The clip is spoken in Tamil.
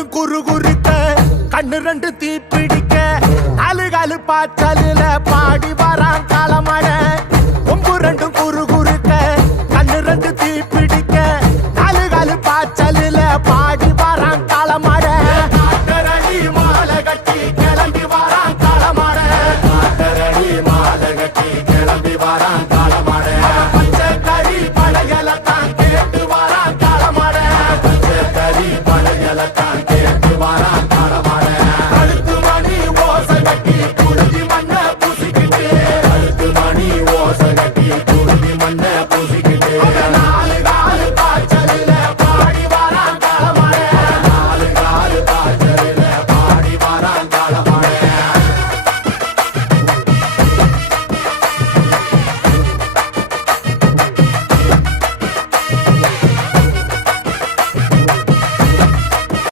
ரெண்டும் குறு குறுக்க கண்ணு ரெண்டு தீ பிடிக்க நாலு காலு பாய்ச்சலில பாடி வரான் காலமட கொம்பு ரெண்டும் குறு குறுக்க கண்ணு ரெண்டு தீ பிடிக்க நாலு காலு பாய்ச்சலில பாடி வரான் காலமட மாலை கட்டி கிளம்பி வரான் காலமட மாலை கட்டி கிளம்பி வரான் காலமட பச்சை கறி படையலத்தான் கேட்டு வரான் காலமட பச்சை கறி படையலத்தான் கேட்டு வரான்